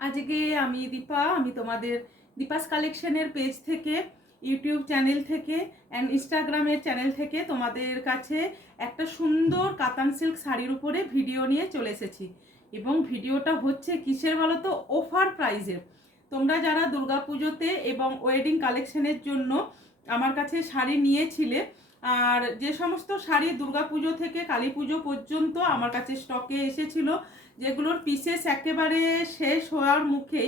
আজকে আমি দীপা, আমি তোমাদের দীপাস কালেকশনের পেজ থেকে, ইউটিউব চ্যানেল থেকে অ্যান্ড ইনস্টাগ্রামের চ্যানেল থেকে তোমাদের কাছে একটা সুন্দর কাতান সিল্ক শাড়ির উপরে ভিডিও নিয়ে চলে এসেছি। এবং ভিডিওটা হচ্ছে কিসের বলো তো, অফার প্রাইজে। তোমরা যারা দুর্গাপুজোতে এবং ওয়েডিং কালেকশনের জন্য আমার কাছে শাড়ি নিয়েছিলে, আর যে সমস্ত শাড়ি দুর্গাপুজো থেকে কালী পুজো পর্যন্ত আমার কাছে স্টকে এসেছিল, যেগুলোর পিসেস একেবারে শেষ হওয়ার মুখে,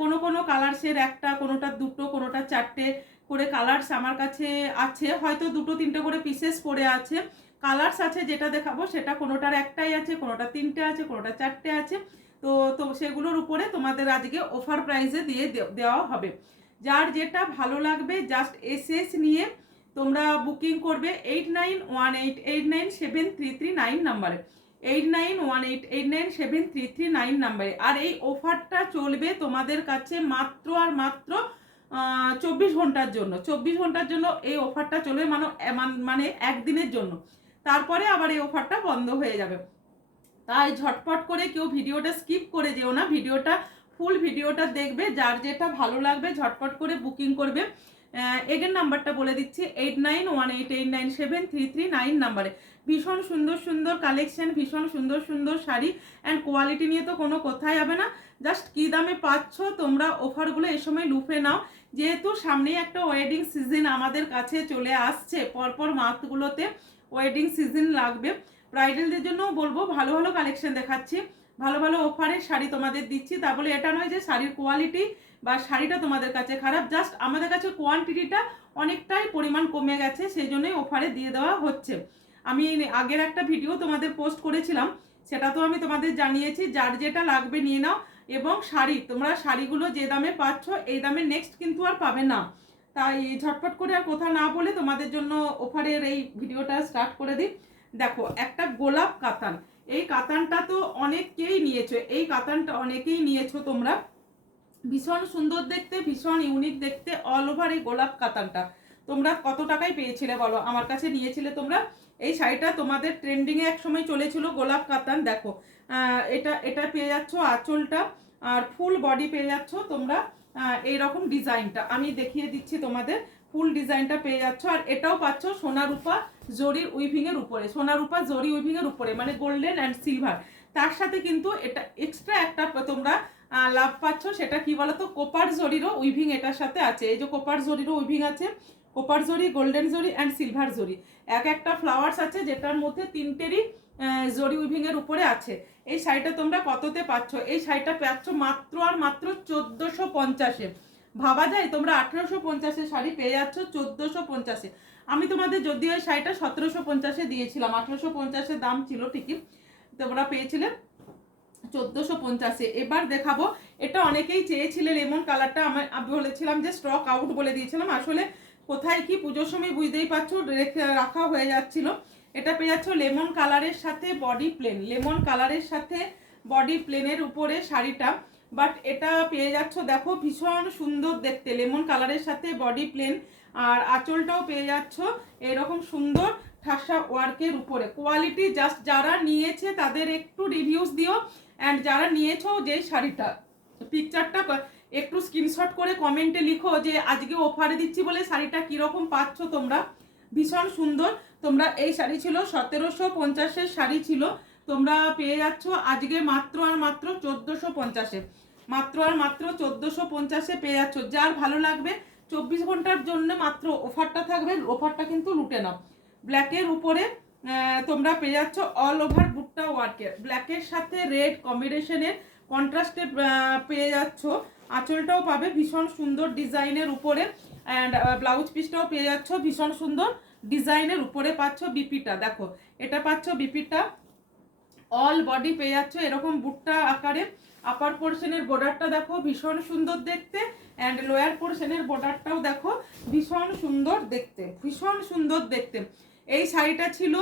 কোনো কোনো কালার্সের একটা, কোনোটা দুটো, কোনোটা চারটে করে কালার্স আমার কাছে আছে, হয়তো দুটো তিনটে করে পিসেস পড়ে আছে। কালার্স আছে, যেটা দেখাবো সেটা কোনোটার একটাই আছে, কোনোটা তিনটে আছে, কোনোটা চারটে আছে। তো তো সেগুলোর উপরে তোমাদের আজকে অফার প্রাইসে দিয়ে দেওয়া হবে। যার যেটা ভালো লাগবে জাস্ট এসএস নিয়ে তোমরা বুকিং করবে 8918897339 নাম্বারে, 8918897339 নাম্বারে। আর এই অফারটা চলবে তোমাদের কাছে মাত্র আর মাত্র 24 ঘন্টার জন্য। 24 ঘন্টার জন্য এই অফারটা চলবে, মানে একদিনের জন্য। তারপরে আবার এই অফারটা বন্ধ হয়ে যাবে। তাই ঝটপট করে কেউ ভিডিওটা স্কিপ করে যেও না, ভিডিওটা ফুল ভিডিওটা দেখবে। যার যেটা ভালো লাগবে ঝটপট করে বুকিং করবে। এগেন নাম্বারটা বলে দিচ্ছি, 8918897339 নাম্বারে। ভীষণ সুন্দর সুন্দর কালেকশন, ভীষণ সুন্দর সুন্দর শাড়ি অ্যান্ড কোয়ালিটি নিয়ে তো কোনো কথাই হবে না। জাস্ট কী দামে পাচ্ছ তোমরা অফারগুলো এই সময় লুফে নাও। যেহেতু সামনেই একটা ওয়েডিং সিজন আমাদের কাছে চলে আসছে, পরপর মাসগুলোতে ওয়েডিং সিজন লাগবে। ব্রাইডালদের জন্য বলবো ভালো ভালো কালেকশন দেখাচ্ছি, ভালো ভালো অফারের শাড়ি তোমাদের দিচ্ছি। তা বলে এটা নয় যে শাড়ির কোয়ালিটি বা শাড়িটা তোমাদের কাছে খারাপ, জাস্ট আমাদের কাছে কোয়ান্টিটিটা অনেকটাই পরিমাণ কমে গেছে, সেই জন্যই অফারে দিয়ে দেওয়া হচ্ছে। আমি আগের একটা ভিডিও তোমাদের পোস্ট করেছিলাম, সেটা তো আমি তোমাদের জানিয়েছি যার যেটা লাগবে নিয়ে নাও। এবং শাড়ি, তোমরা শাড়িগুলো যে দামে পাচ্ছ এই দামে নেক্সট কিন্তু আর পাবে না। তাই ঝটপট করে আর কথা না বলে তোমাদের জন্য অফারের এই ভিডিওটা স্টার্ট করে দিই। দেখো, একটা গোলাপ কাতান, এই কাতানটা তো অনেকেই নিয়েছো, এই কাতানটা অনেকেই নিয়েছো তোমরা। ভীষণ সুন্দর দেখতে, ভীষণ ইউনিক দেখতে, অল ওভার এই গোলাপ কাতানটা তোমরা কত টাকায় পেয়েছিলে বলো? আমার কাছে নিয়েছিলে তোমরা। এই শাড়িটা তোমাদের ট্রেন্ডিংয়ে এক সময় চলেছিল গোলাপ কাতান। দেখো, এটা এটা পেয়ে যাচ্ছ আঁচলটা, আর ফুল বডি পেয়ে যাচ্ছ তোমরা। এইরকম ডিজাইনটা আমি দেখিয়ে দিচ্ছি তোমাদের, ফুল ডিজাইনটা পেয়ে যাচ্ছ। আর এটাও পাচ্ছ সোনা রূপা জরির উইভিংয়ের উপরে, সোনা রূপা জরি উইভিংয়ের উপরে, মানে গোল্ডেন অ্যান্ড সিলভার। তার সাথে কিন্তু এটা এক্সট্রা একটা তোমরা লাভ পাচ্ছ, সেটা কি বলতো, কোপার জরিরও উইভিং এটার সাথে আছে। এই যে কোপার জরিরও উইভিং আছে, কোপার জরি, গোল্ডেন জরি অ্যান্ড সিলভার জরি, এক একটা ফ্লাওয়ার্স আছে, যেটার মধ্যে তিনটেরই জরি উইভিং এর উপরে আছে। এই শাড়িটা তোমরা কততে পাচ্ছ? এই শাড়িটা পাচ্ছ মাত্র আর মাত্র 1450-এ। ভাবা যায়, তোমরা 1850-এ শাড়ি পেয়ে যাচ্ছ 1450-এ। আমি তোমাদের যদিও এই শাড়িটা 1750-এ দিয়েছিলাম, 1850-এর দাম ছিল ঠিকই, তোমরা পেয়েছিলে 1450-এ। এবার দেখাবো, এটা অনেকেই চেয়েছিলে লেমন কালারটা, আমি বলেছিলাম যে স্টক আউট বলে দিয়েছিলাম, আসলে কোথায় কি পুজোর সময় বুঝতেই পারছো রাখা হয়ে যাচ্ছিল। এটা পেয়ে যাচ্ছ লেমন কালারের সাথে বডি প্লেন, লেমন কালারের সাথে বডি প্লেনের উপরে শাড়িটা। বাট এটা পেয়ে যাচ্ছ, দেখো ভীষণ সুন্দর দেখতে, লেমন কালারের সাথে বডি প্লেন। আর আঁচলটাও পেয়ে যাচ্ছ এরকম সুন্দর ঠাসা ওয়ার্কের উপরে। কোয়ালিটি জাস্ট যারা নিয়েছে তাদের একটু রিভিউজ দিও, অ্যান্ড যারা নিয়েছো যে শাড়িটা, পিকচারটা একটু স্ক্রিনশট করে কমেন্টে লিখো যে আজকে অফারে দিচ্ছি বলে শাড়িটা কীরকম পাচ্ছ তোমরা। ভীষণ সুন্দর। তোমরা এই শাড়ি ছিল 1750-এর শাড়ি ছিল, তোমরা পেয়ে যাচ্ছ আজকে মাত্র আর মাত্র 1450-এ, মাত্র আর মাত্র 1450-এ পেয়ে যাচ্ছ। যার ভালো লাগবে 24 ঘন্টার জন্য মাত্র অফারটা থাকবে, অফারটা কিন্তু লুটে নাও। ব্ল্যাকের উপরে তোমরা পেয়ে যাচ্ছ অল ওভার বুটটা ওয়ার্কের, ব্ল্যাকের সাথে রেড কম্বিনেশনের কন্ট্রাস্টে পেয়ে যাচ্ছ। আঁচলটাও পাবে ভীষণ সুন্দর ডিজাইনের উপরে, অ্যান্ড ব্লাউজ পিসটাও পেয়ে যাচ্ছ ভীষণ সুন্দর ডিজাইনের উপরে পাচ্ছ। বিপিটা দেখো, এটা পাচ্ছ বিপিটা, অল বডি পেয়ে যাচ্ছ এরকম বুটটা আকারে। আপার পোর্শনের বর্ডারটা দেখো ভীষণ সুন্দর দেখতে, অ্যান্ড লোয়ার পোর্শনের বর্ডারটাও দেখো ভীষণ সুন্দর দেখতে, ভীষণ সুন্দর দেখতে। এই শাড়িটা ছিল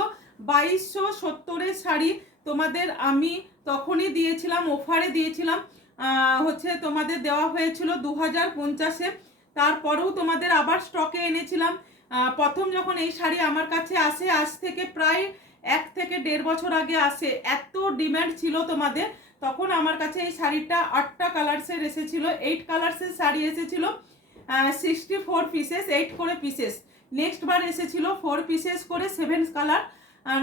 2270-এর শাড়ি, তোমাদের আমি তখনই দিয়েছিলাম, অফারে দিয়েছিলাম, হচ্ছে তোমাদের দেওয়া হয়েছিল 2050-এ। তারপরেও তোমাদের আবার স্টকে এনেছিলাম। প্রথম যখন এই শাড়ি আমার কাছে আসে, আজ থেকে প্রায় 1 থেকে 1.5 বছর আগে আসে, এত ডিম্যান্ড ছিল তোমাদের, তখন আমার কাছে এই শাড়িটা 8টা কালার্সের এসেছিলো, 8 কালার্সের শাড়ি এসেছিলো, 64 পিসেস, 8 করে পিসেস। নেক্সট বার এসেছিলো 4 পিসেস করে 7 কালার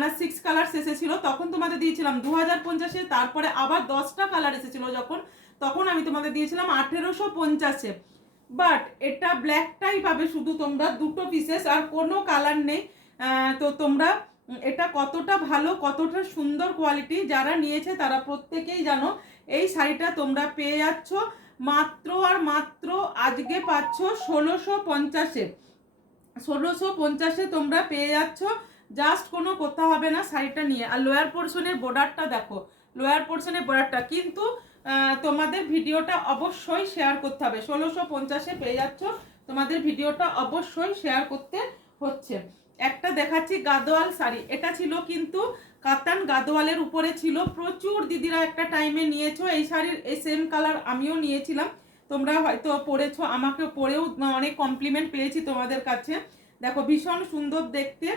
না 6 কালার্স এসেছিলো, তখন তোমাদের দিয়েছিলাম 2050-এ। তারপরে আবার 10টা কালার এসেছিলো যখন, তখন আমি তোমাদের দিয়েছিলাম 1850-এ। বাট এটা ব্ল্যাকটাই পাবে শুধু তোমরা 2টো পিসেস, আর কোনো কালার নেই। তো তোমরা এটা কতটা ভালো, কতটা সুন্দর কোয়ালিটি, যারা নিয়েছে তারা প্রত্যেকেই জানো। এই শাড়িটা তোমরা পেয়ে যাচ্ছ মাত্র আর মাত্র আজকে পাচ্ছ 1650-এ। 1650-এ তোমরা পেয়ে যাচ্ছ, জাস্ট কোনো কথা হবে না শাড়িটা নিয়ে। আর লোয়ার পোর্শনের বর্ডারটা দেখো, লোয়ার পোর্শনের বর্ডারটা কিন্তু তোমাদের ভিডিওটা অবশ্যই শেয়ার করতে হবে। 1650-এ পেয়ে যাচ্ছ, তোমাদের ভিডিওটা অবশ্যই শেয়ার করতে হচ্ছে। একটা দেখাচ্ছি গাদোয়াল শাড়ি, এটা ছিল কিন্তু কাতান গাদোয়ালের উপরে ছিল। প্রচুর দিদিরা একটা টাইমে নিয়েছো এই শাড়ির, এই সেম কালার আমিও নিয়েছিলাম, তোমরা হয়তো পরেছো, আমাকে পরেও অনেক কমপ্লিমেন্ট পেয়েছি তোমাদের কাছে। দেখো ভীষণ সুন্দর দেখতে,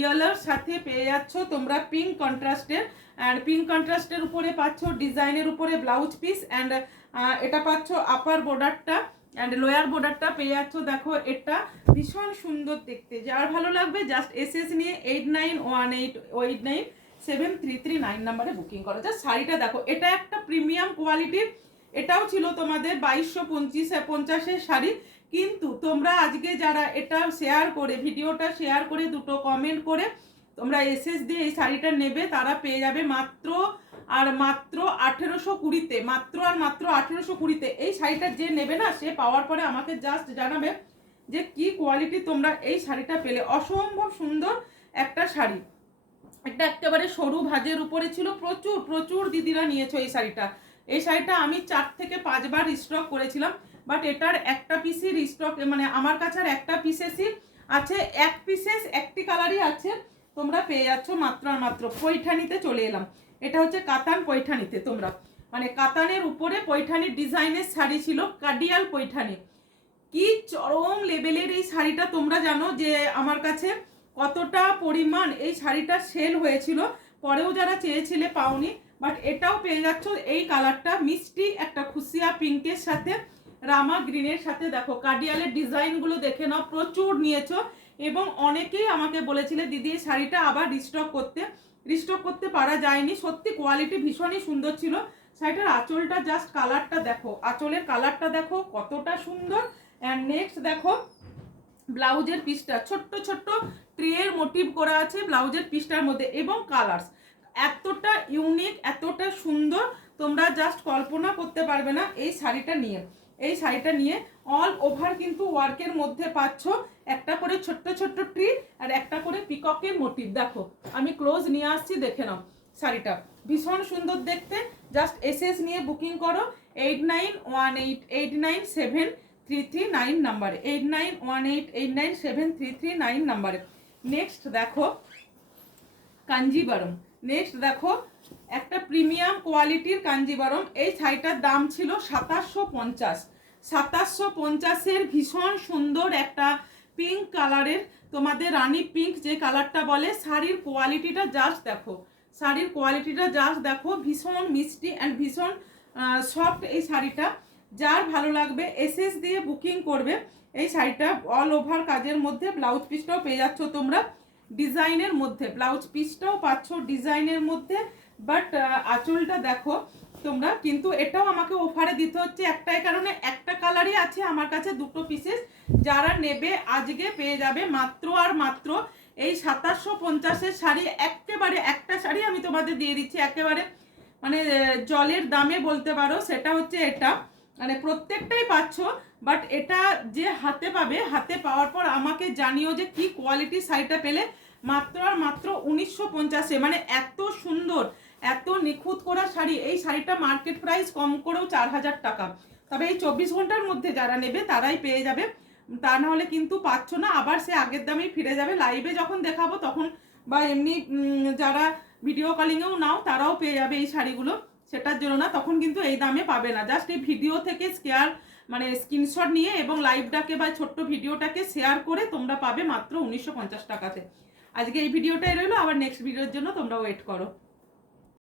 ইয়েলোর সাথে পেয়ে যাচ্ছ তোমরা পিঙ্ক কন্ট্রাস্টের, অ্যান্ড পিঙ্ক কন্ট্রাস্টের উপরে পাচ্ছ ডিজাইনের উপরে ব্লাউজ পিস, অ্যান্ড এটা পাচ্ছ আপার বর্ডারটা, অ্যান্ড লোয়ার বর্ডারটা পেয়ে যাচ্ছ। দেখো এটা ভীষণ সুন্দর দেখতে, যার ভালো লাগবে জাস্ট এসএস নিয়ে 8918897339 নাম্বারে বুকিং করো। জাস্ট শাড়িটা দেখো, এটা একটা প্রিমিয়াম কোয়ালিটির, এটাও ছিল তোমাদের 2250-এর শাড়ি। কিন্তু তোমরা আজকে যারা এটা শেয়ার করে, ভিডিওটা শেয়ার করে, 2টো কমেন্ট করে তোমরা এসএস দিয়ে এই শাড়িটা নেবে, তারা পেয়ে যাবে মাত্র আর মাত্র 1820-তে, মাত্র আর মাত্র 1820-তে। এই শাড়িটা যে নেবে না, সে পাওয়ার পরে আমাকে জাস্ট জানাবে যে কি কোয়ালিটি তোমরা এই শাড়িটা পেলে। অসম্ভব সুন্দর একটা শাড়ি, এটা একেবারে সরু ভাজের উপরে ছিল। প্রচুর প্রচুর দিদিরা নিয়েছো এই শাড়িটা। এই শাড়িটা আমি 4 থেকে 5 বার স্টক করেছিলাম, বাট এটার একটা পিসের স্টক, মানে আমার কাছে আর একটা পিসেসই আছে, এক পিসেস একটি কালারই আছে। তোমরা পেয়ে যাচ্ছ মাত্র আর মাত্র। পৈঠানিতে চলে এলাম, এটা হচ্ছে কাতান পৈঠানিতে, তোমরা মানে কাতানের উপরে পৈঠানির ডিজাইনের শাড়ি ছিল, কাডিয়াল পৈঠানি। কি চরম লেভেলের এই শাড়িটা, তোমরা জানো যে আমার কাছে কতটা পরিমাণ এই শাড়িটা সেল হয়েছিল, পরেও যারা চেয়েছিলে পাওনি। বাট এটাও পেয়ে যাচ্ছ, এই কালারটা মিষ্টি একটা খুশিয়া পিঙ্কের সাথে রামা গ্রিনের সাথে। দেখো কাডিয়ালের ডিজাইনগুলো দেখে নাও, প্রচুর নিয়েছো, এবং অনেকেই আমাকে বলেছিলে দিদি এই শাড়িটা আবার রিস্টক করতে পারা যায়নি। সত্যি কোয়ালিটি ভীষণই সুন্দর ছিল। শাড়িটার আঁচলটা জাস্ট কালারটা দেখো, আঁচলের কালারটা দেখো কতটা সুন্দর। অ্যান্ড নেক্সট দেখো ব্লাউজের পিসটা, ছোট্ট ছোট্ট ট্রিয়ের মোটিভ করা আছে ব্লাউজের পিসটার মধ্যে, এবং কালার্স এতটা ইউনিক, এতটা সুন্দর, তোমরা জাস্ট কল্পনা করতে পারবে না এই শাড়িটা নিয়ে। এই শাড়িটা নিয়ে অল ওভার কিন্তু ওয়ার্কের মধ্যে পাচ্ছ, একটা করে ছোট্ট ছোট্ট ট্রি আর একটা করে পিককের মোটিভ। দেখো আমি ক্লোজ নিয়ে আসছি, দেখে নাও শাড়িটা ভীষণ সুন্দর দেখতে। জাস্ট এসএস নিয়ে বুকিং করো 8918897339 নাম্বারে, 8918897339 নাম্বারে। নেক্সট দেখো কাঞ্জিবারম, নেক্সট দেখো একটা প্রিমিয়াম কোয়ালিটির কাঞ্জিবারম। এই শাড়িটার দাম ছিল 2750। 2750-এর ভীষণ সুন্দর একটা পিঙ্ক কালারের, তোমাদের রানী পিঙ্ক যে কালারটা বলে। শাড়ির কোয়ালিটিটা জাস্ট দেখো, শাড়ির কোয়ালিটিটা জাস্ট দেখো, ভীষণ মিষ্টি অ্যান্ড ভীষণ সফট এই শাড়িটা। যার ভালো লাগবে এসএস দিয়ে বুকিং করবে। এই শাড়িটা অল ওভার কাজের মধ্যে, ব্লাউজ পিসটাও পেয়ে যাচ্ছ তোমরা ডিজাইনের মধ্যে, ব্লাউজ পিসটাও পাচ্ছ ডিজাইনের মধ্যে। বাট আঁচলটা দেখো তোমরা, কিন্তু এটাও আমাকে অফারে দিতে হচ্ছে একটাই কারণে, একটা কালারই আছে আমার কাছে 2টো পিসেস। যারা নেবে আজকে পেয়ে যাবে মাত্র আর মাত্র এই 2750-এর শাড়ি। একেবারে একটা শাড়ি আমি তোমাদের দিয়ে দিচ্ছি একেবারে মানে জলের দামে বলতে পারো, সেটা হচ্ছে এটা, মানে প্রত্যেকটাই পাচ্ছ। বাট এটা যে হাতে পাবে, হাতে পাওয়ার পর আমাকে জানিও যে কি কোয়ালিটির শাড়িটা পেলে। মাত্র আর মাত্র 1950-এ, মানে এত সুন্দর, এত নিখুঁত করা শাড়ি। এই শাড়িটা মার্কেট প্রাইস কম করেও 4000 টাকা। তবে এই 24 ঘন্টার মধ্যে যারা নেবে তারাই পেয়ে যাবে, তা নাহলে কিন্তু পাচ্ছ না, আবার সে আগের দামেই ফিরে যাবে। লাইভে যখন দেখাবো তখন, বা এমনি যারা ভিডিও কলিংয়েও নাও তারাও পেয়ে যাবে এই শাড়িগুলো, সেটার জন্য না, তখন কিন্তু এই দামে পাবে না। জাস্ট এই ভিডিও থেকে মানে স্ক্রিনশট নিয়ে এবং লাইভটাকে বা ছোট্ট ভিডিওটাকে শেয়ার করে তোমরা পাবে মাত্র 1950 টাকাতে। আজকে এই ভিডিওটাই রইলো, আবার নেক্সট ভিডিওর জন্য তোমরা ওয়েট করো।